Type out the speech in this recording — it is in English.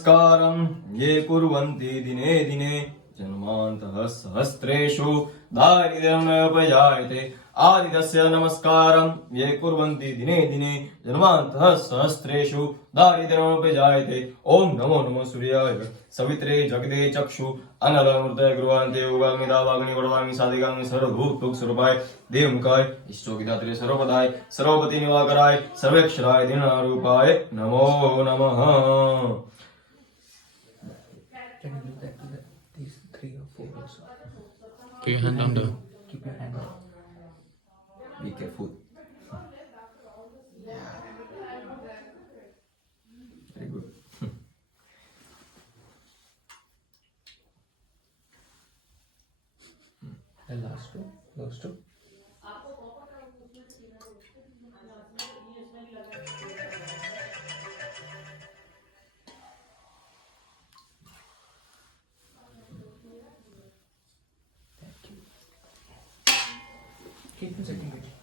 नमस्कारं ये कुर्वन्ति दिने दिने जन्मान्तः सहस्रेषु दारिद्र्यं न उपजायते आदित्यस्य नमस्कारं ये कुर्वन्ति दिने दिने जन्मान्तः सहस्रेषु दारिद्र्यं उपजायते ओम नमो नमो सूर्याय सवित्रे जगदे चक्षु अनलमृतय गुरुवान्ते उगामिदा वाग्नि वडवामि साधिगामि सर्वभूतभुक् स्वरूपाय देवमुखाय इष्टोगिदात्रे सर्वपदाय सर्वपति निवाकराय सर्वेक्षराय दीनारूपाय नमो नमः. Can you do that to these 3 or 4 also? Put your hand under. Keep your hand up. Be careful. Very good. The last two, those two. Thank you. Keep on sitting.